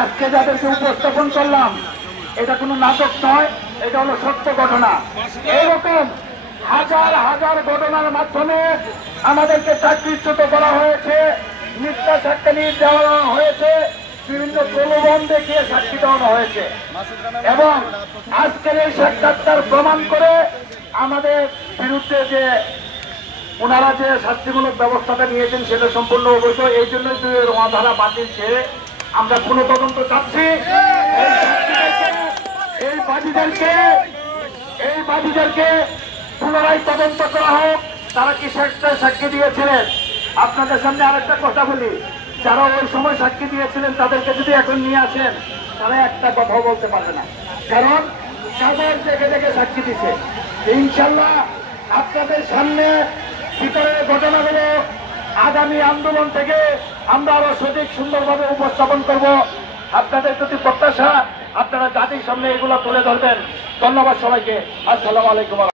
আজকে যাদেরকে উপস্থাপন করলাম এটা কোনো নাটক নয়, এটা হলো সত্য ঘটনা। এইরকম হাজার হাজার ঘটনার মাধ্যমে আমাদেরকে চাকরিচ্যুত করা হয়েছে, মিথ্যা সাক্ষ্য দেওয়া হয়েছে, বিভিন্ন প্রলোভন দেখিয়ে সাক্ষী দেওয়ানো হয়েছে এবং আজকের এই সাক্ষাৎকার প্রমাণ করে আমাদের বিরুদ্ধে যে ওনারা যে শাস্তিমূলক ব্যবস্থাটা নিয়েছেন সেটা সম্পূর্ণ অবৈধ। এই জন্যই 2 ধারা বাতিল চেয়ে আমরা পুনঃ তদন্ত চাচ্ছি। এই বাদীদেরকে পুনরায় তদন্ত করা হোক, তারা কি সাক্ষী দিয়েছিলেন। আপনাদের সামনে আরেকটা কথা বলি, যারা ওই সময় সাক্ষী দিয়েছিলেন তাদেরকে যদি এখন নিয়ে আসেন তারা একটা কথাও বলতে পারবে না, কারণ তাদের দেখে দেখে সাক্ষী দিচ্ছে। ইনশাল্লাহ আপনাদের সামনে ভিতরের ঘটনাগুলো আগামী আন্দোলন থেকে আমরা আরো সঠিক সুন্দরভাবে উপস্থাপন করব। আপনাদের প্রতি প্রত্যাশা আপনারা জাতির সামনে এগুলো তুলে ধরবেন। ধন্যবাদ সবাইকে। আসসালামু আলাইকুম।